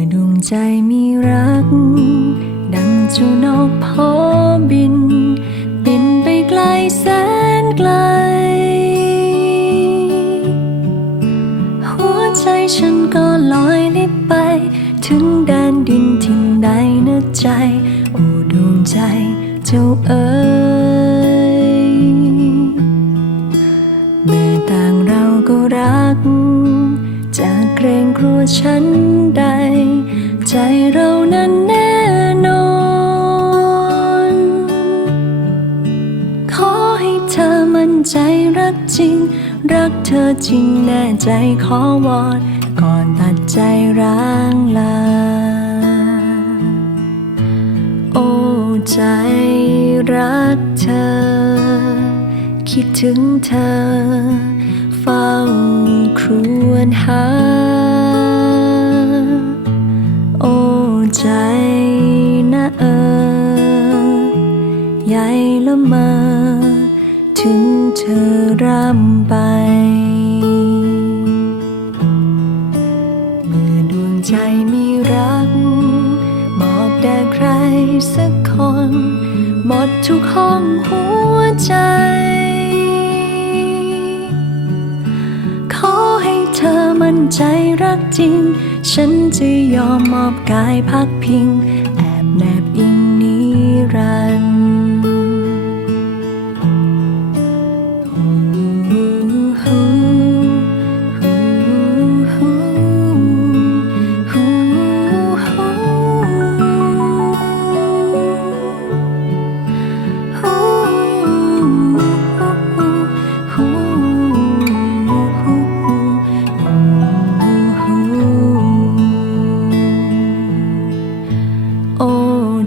่อดวงใจมีรัก ดังจูนกพอบิน บินไปไกลแสนไกล หัวใจฉันก็ลอยลิบไป ถึงแดนดินทิ้งใดนะใจ โอ้ดวงใจเจ้าเอ๋ย เกรงกลัวฉันใด ใจเรานั้นแน่นอน ขอให้เธอมั่นใจรักจริง รักเธอจริงแน่ใจขอวอนก่อนตัดใจร้างลา โอ้ใจรักเธอ คิดถึงเธอ เฝ้าครวญหา โอ้ใจนะเออใหญ่ละเมอถึงเธอรำไป เมื่อดวงใจมีรัก มอบแด่ใครสักคน หมดทุกห้องหัวใจ เธอมั่นใจรักจริง ฉันจะยอมมอบกายพักพิง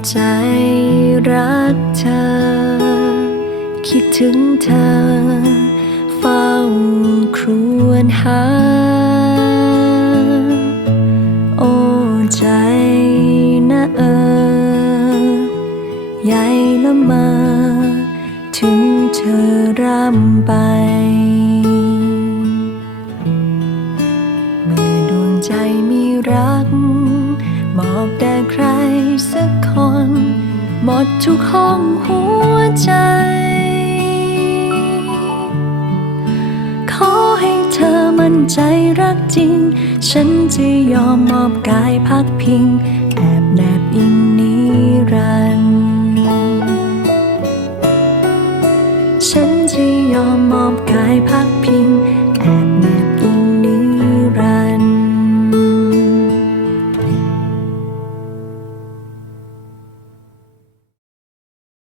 ใจรักเธอ คิดถึงเธอ เฝ้าครวญหา โอ้ใจนะเออใหญ่ละเมอถึงเธอรำไปเมื่อดวงใจมีรักมอบแด่ใครสักคน ดทุกห้องหัวใจ ขอให้เธอมั่นใจรักจริง ฉันจะยอมมอบกายพักพิง แอบแนบอิงนิรันฉันจะยอมมอบกายพักพิง แอบ